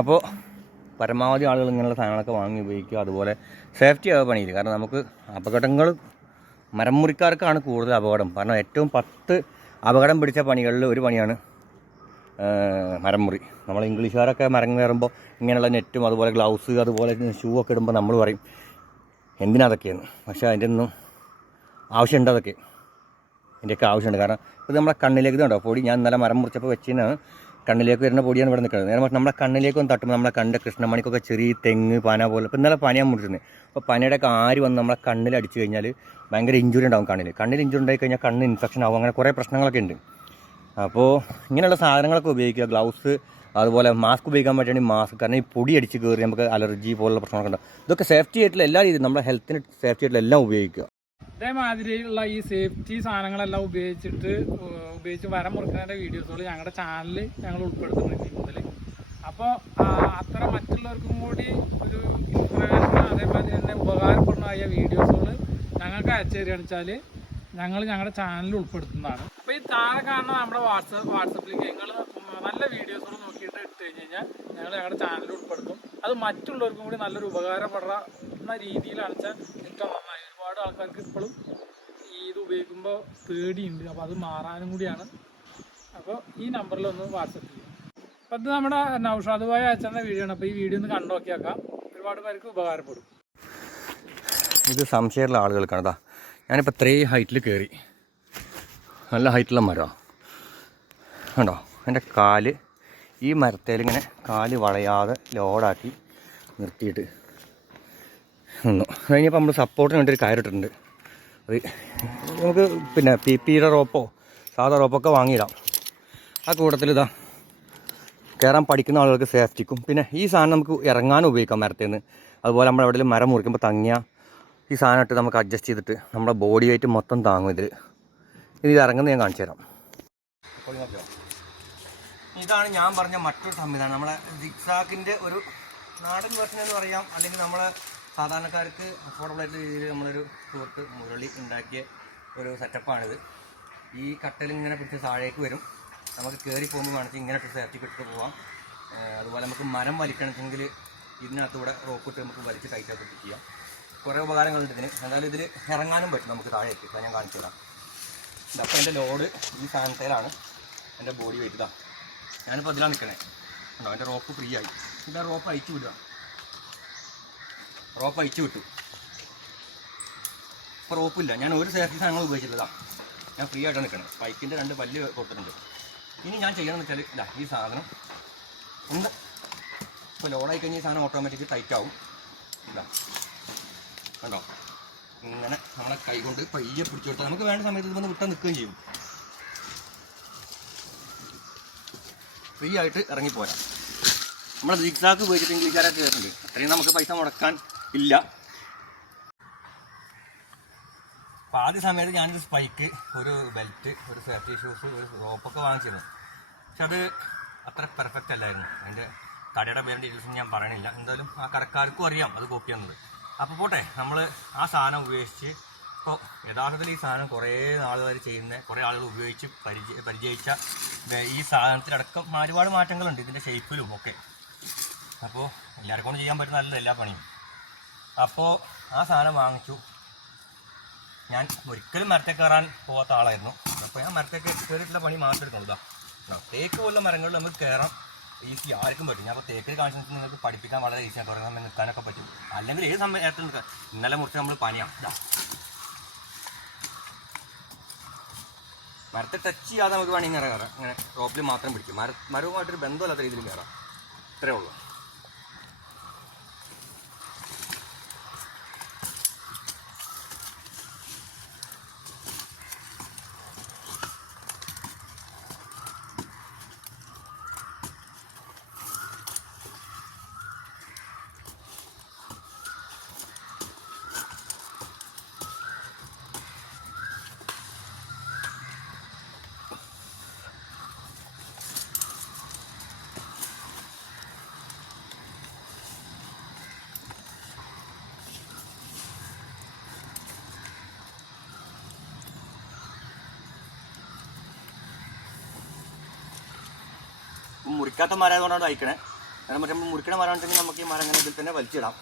അപ്പോൾ പരമാവധി ആളുകൾ ഇങ്ങനെയുള്ള സാധനങ്ങളൊക്കെ വാങ്ങി ഉപയോഗിക്കുക അതുപോലെ സേഫ്റ്റി ആവുക പണിയിൽ കാരണം നമുക്ക് അപകടങ്ങൾ മരം മുറിക്കാർക്കാണ് കൂടുതൽ അപകടം. കാരണം ഏറ്റവും പത്ത് അപകടം പിടിച്ച പണികളിൽ ഒരു പണിയാണ് മരം മുറി നമ്മൾ ഇംഗ്ലീഷുകാരൊക്കെ മരം കയറുമ്പോൾ ഇങ്ങനെയുള്ള നെറ്റും അതുപോലെ ഗ്ലൗസ് അതുപോലെ ഷൂ ഒക്കെ ഇടുമ്പോൾ നമ്മൾ പറയും എന്തിനാ അതൊക്കെയെന്ന്? പക്ഷേ അതിന്റെ ഒന്നും ആവശ്യമുണ്ട് അതൊക്കെ. ഇതിന്റെയൊക്കെ ആവശ്യമുണ്ട്. കാരണം ഇത് നമ്മുടെ കണ്ണിലേക്ക് ഇതുണ്ടോ? പൊടി ഞാൻ ഇന്നലെ മരം മുറിച്ചപ്പോൾ വെച്ചിനാണ്. കണ്ണിലേക്ക് വരുന്ന പൊടിയാണ് ഇവിടെ നിൽക്കുന്നത്. നേരെ നമ്മുടെ കണ്ണിലേക്ക് ഒന്ന് തട്ടുമ്പോൾ നമ്മളെ കണ്ട കൃഷ്ണമണിക്കൊക്കെ ചെറിയ തെങ്ങ് പന പോലെ. ഇപ്പം ഇന്നലെ പനിയാണ് മുറിച്ചിരുന്നത് അപ്പോൾ പനയുടെ ഒക്കെ ആര് വന്ന് നമ്മളെ കണ്ണിൽ അടിച്ചു കഴിഞ്ഞാൽ ഭയങ്കര ഇഞ്ചുറി ഉണ്ടാവും കണ്ണിൽ. കണ്ണിൽ ഇഞ്ചുറി ഉണ്ടായി കഴിഞ്ഞാൽ കണ്ണ് ഇൻഫെക്ഷൻ ആവും. അങ്ങനെ കുറേ പ്രശ്നങ്ങളൊക്കെ ഉണ്ട്. അപ്പോൾ ഇങ്ങനെയുള്ള സാധനങ്ങളൊക്കെ ഉപയോഗിക്കുക. ഗ്ലൗസ് അതുപോലെ മാസ്ക് ഉപയോഗിക്കാൻ പറ്റുകയാണെങ്കിൽ മാസ്ക് കാരണം ഈ പൊടി അടിച്ച് കയറി നമുക്ക് അലർജി പോലുള്ള പ്രശ്നങ്ങളൊക്കെ ഉണ്ടാവും. ഇതൊക്കെ സേഫ്റ്റി ആയിട്ടുള്ള എല്ലാ രീതിയിലും നമ്മുടെ ഹെൽത്തിന് സേഫ്റ്റി ആയിട്ടുള്ള എല്ലാം ഉപയോഗിക്കുക. അതേമാതിരിയുള്ള ഈ സേഫ്റ്റി സാധനങ്ങളെല്ലാം ഉപയോഗിച്ചിട്ട് ഉപയോഗിച്ച് വരം മുറുക്കുന്നതിന്റെ വീഡിയോസുകൾ ഞങ്ങളുടെ ചാനലിൽ ഞങ്ങൾ ഉൾപ്പെടുത്തുന്നുണ്ട് മുതൽ അപ്പോൾ അത്ര മറ്റുള്ളവർക്കും കൂടി ഒരു ഇൻഫർമേഷൻ അതേമാതിരി തന്നെ ഉപകാരപ്പെടുന്നതായ വീഡിയോസുകൾ ഞങ്ങൾക്ക് അയച്ചു തരികയാണെന്ന് വെച്ചാൽ ഞങ്ങൾ ഞങ്ങളുടെ ചാനലിൽ ഉൾപ്പെടുത്തുന്നതാണ്. അപ്പോൾ ഈ താഴെ കാണുന്ന നമ്മുടെ വാട്സപ്പ് വാട്സപ്പിലേക്ക് നിങ്ങൾ നല്ല വീഡിയോസുകൾ നോക്കിയിട്ട് ഇട്ട് കഴിഞ്ഞ് കഴിഞ്ഞാൽ ഞങ്ങൾ ഞങ്ങളുടെ ചാനലിൽ ഉൾപ്പെടുത്തും. അത് മറ്റുള്ളവർക്കും കൂടി നല്ലൊരു ഉപകാരപ്പെടുന്ന രീതിയിലാണ് വെച്ചാൽ ഏറ്റവും നന്നായി ഒരുപാട് ആൾക്കാർക്ക് ഇപ്പോഴും ഉപയോഗിക്കുമ്പോൾ പേടിയുണ്ട്. അപ്പോൾ അത് മാറാനും കൂടിയാണ്. അപ്പോൾ ഈ നമ്പറിൽ ഒന്ന് വാട്സപ്പ് ചെയ്യാം. അപ്പോൾ ഇത് നമ്മുടെ നൗഷാദ് ഭായി അയച്ചെന്ന വീഡിയോ ആണ്. അപ്പോൾ ഈ വീഡിയോ ഒന്ന് കണ്ടു നോക്കിയേക്കാം ഒരുപാട് പേർക്ക് ഉപകാരപ്പെടും. ഇത് സംശയമുള്ള ആളുകൾക്കാണ്. താ ഞാനിപ്പോൾ ഇത്രയും ഹൈറ്റിൽ കയറി നല്ല ഹൈറ്റുള്ള മരമാണ് കണ്ടോ? എന്റെ കാൽ ഈ മരത്തേലിങ്ങനെ കാൽ വളയാതെ ലോഡാക്കി നിർത്തിയിട്ട് നിന്നു. കഴിഞ്ഞപ്പോൾ നമ്മൾ സപ്പോർട്ടിന് വേണ്ടി ഒരു കയറിട്ടിട്ടുണ്ട് അത് നമുക്ക് പിന്നെ പി പിയുടെ റോപ്പോ സാധാ റോപ്പൊക്കെ വാങ്ങിയിടാം. ആ കൂട്ടത്തിൽ ഇതാ കയറാൻ പഠിക്കുന്ന ആളുകൾക്ക് സേഫ്റ്റിക്കും. പിന്നെ ഈ സാധനം നമുക്ക് ഇറങ്ങാനും ഉപയോഗിക്കാം മരത്തിൽ നിന്ന് അതുപോലെ നമ്മൾ എവിടെയെങ്കിലും മരം മുറിക്കുമ്പോൾ തങ്ങിയ ഈ സാധനം ഇട്ട് നമുക്ക് അഡ്ജസ്റ്റ് ചെയ്തിട്ട് നമ്മുടെ ബോഡി വെയിറ്റ് മൊത്തം താങ്ങും ഇതിൽ ഇത് ഇറങ്ങുന്നത് ഞാൻ കാണിച്ചു തരാം. ഇതാണ് ഞാൻ പറഞ്ഞ മറ്റൊരു സംവിധാനം. നമ്മളെ സിക്സാക്കിന്റെ ഒരു നാടൻ വേർഷൻ എന്ന് പറയാം. അല്ലെങ്കിൽ നമ്മളെ സാധാരണക്കാർക്ക് അഫോർഡബിൾ ആയിട്ട് രീതിയിൽ നമ്മളൊരു സുഹൃത്ത് മുരളി ഉണ്ടാക്കിയ ഒരു സെറ്റപ്പാണിത് ഈ കട്ടൽ ഇങ്ങനെ പിടിച്ച് താഴേക്ക് വരും. നമുക്ക് കയറി പോകുമ്പോൾ വേണമെങ്കിൽ ഇങ്ങനെ ഇട്ടിട്ട് പോവാം. അതുപോലെ നമുക്ക് മരം വലിക്കണമെങ്കിൽ ഇതിനകത്തൂടെ റോപ്പ് ഇട്ട് നമുക്ക് വലിച്ച് ഇട്ട് ചെയ്യാം. കുറേ ഉപകാരങ്ങളുണ്ട് ഇതിന്. എന്തായാലും ഇതിൽ ഇറങ്ങാനും പറ്റും നമുക്ക് താഴേക്ക്. ഇതാ ഞാൻ കാണിച്ചു തരാം. ഇതപ്പോൾ എന്റെ ലോഡ് ഈ സാധനത്തിലാണ്. എന്റെ ബോഡി വെയിറ്റ് ഇതാ. ഞാനിപ്പോൾ അതിലാണ് നിൽക്കണേ ഉണ്ടോ എന്റെ റോപ്പ് ഫ്രീ ആയി. ഇതാ റോപ്പ് അയച്ചു വിടുക. റോപ്പ് അയച്ചു വിട്ടു. ഇപ്പോൾ റോപ്പില്ല ഞാൻ ഒരു സേഫ്റ്റി സാധനങ്ങൾ ഉപയോഗിച്ചിട്ടില്ല. ഞാൻ ഫ്രീ ആയിട്ടാണ് നിൽക്കണം ബൈക്കിന്റെ രണ്ട് പല്ല് കൊടുത്തിട്ടുണ്ട്. ഇനി ഞാൻ ചെയ്യണമെന്ന് വെച്ചാൽ ഇതാ ഈ സാധനം ഉണ്ട് ഇപ്പോൾ ലോഡായി കഴിഞ്ഞാൽ ഈ സാധനം ഓട്ടോമാറ്റിക് ടൈറ്റ് ആവും. ഇതാ. കണ്ടോ? ഇങ്ങനെ നമ്മളെ കൈ കൊണ്ട് പയ്യെ പിടിച്ചു കൊടുത്താൽ നമുക്ക് വേണ്ട സമയത്ത് ഇത് വന്ന് വിട്ടാൽ നിൽക്കുകയും ചെയ്യും. ഫ്രീ ആയിട്ട് ഇറങ്ങിപ്പോരാം. നമ്മൾ സിക്സാക്ക് ഉപയോഗിച്ചിട്ട് ഇംഗ്ലീഷുകാരൊക്കെ കയറുന്നുണ്ട് അത്രയും നമുക്ക് പൈസ മുടക്കാൻ ഇല്ല. അപ്പോൾ ആദ്യ സമയത്ത് ഞാനൊരു സ്പൈക്ക് ഒരു ബെൽറ്റ് ഒരു സേഫ്റ്റി ഷൂസ് ഒരു റോപ്പൊക്കെ വാങ്ങിച്ചിരുന്നു. പക്ഷെ അത് അത്ര പെർഫെക്റ്റ് അല്ലായിരുന്നു. അതിന്റെ കടയുടെ പേരിന്റെ ഡീറ്റെയിൽസ് ഞാൻ പറയണില്ല. എന്തായാലും ആ കടക്കാർക്കും അറിയാം അത് കോപ്പി ചെയ്യുന്നത്. അപ്പോൾ പോട്ടെ നമ്മൾ ആ സാധനം ഉപയോഗിച്ച് ഇപ്പോൾ യഥാർത്ഥത്തിൽ ഈ സാധനം കുറേ നാളുകൾ ചെയ്യുന്ന കുറേ ആളുകൾ ഉപയോഗിച്ച് പരിചയ പരിചയിച്ച ഈ സാധനത്തിലടക്കം ഒരുപാട് മാറ്റങ്ങളുണ്ട് ഇതിന്റെ ഷേപ്പിലും ഒക്കെ. അപ്പോൾ എല്ലാവർക്കും ചെയ്യാൻ ചെയ്യാൻ നല്ലത് എല്ലാ പണിയും. അപ്പോൾ ആ സാധനം വാങ്ങിച്ചു. ഞാൻ ഒരിക്കലും മരത്തെ കയറാൻ പോകാത്ത ആളായിരുന്നു. അപ്പോൾ ഞാൻ മരത്തെ കയറിയിട്ടുള്ള പണി മാത്രം എടുക്കുള്ളൂ. തേക്ക് പോലുള്ള മരങ്ങളിൽ നമുക്ക് കയറാം ഈസി ആർക്കും പറ്റും. ഞാൻ അപ്പോൾ തേക്കിൽ കാണിച്ചിട്ട് നിങ്ങൾക്ക് പഠിപ്പിക്കാൻ വളരെ ഈസിയാണ് കുറേ നമ്മൾ നിൽക്കാനൊക്കെ പറ്റും. അല്ലെങ്കിൽ ഏത് സമയത്ത് നിൽക്കാം. ഇന്നലെ മുറിച്ച് നമ്മൾ പണിയാം. മരത്തെ ടച്ച് ചെയ്യാതെ നമുക്ക് വേണമെങ്കിൽ ഇങ്ങനെ കയറാം. ഇങ്ങനെ റോപ്പിൽ മാത്രം പിടിക്കും. മര മരവുമായിട്ടൊരു ബന്ധമില്ലാത്ത രീതിയിൽ കയറാം. ഇത്രയേ ഉള്ളൂ. മുറിക്കാത്ത മരമായതുകൊണ്ടാണ് അയക്കണേ കാരണം മുറിക്കണ മരമാണെന്നുണ്ടെങ്കിൽ നമുക്ക് ഈ മരം അങ്ങനെ ഇതിൽ തന്നെ വലിച്ചിടാം.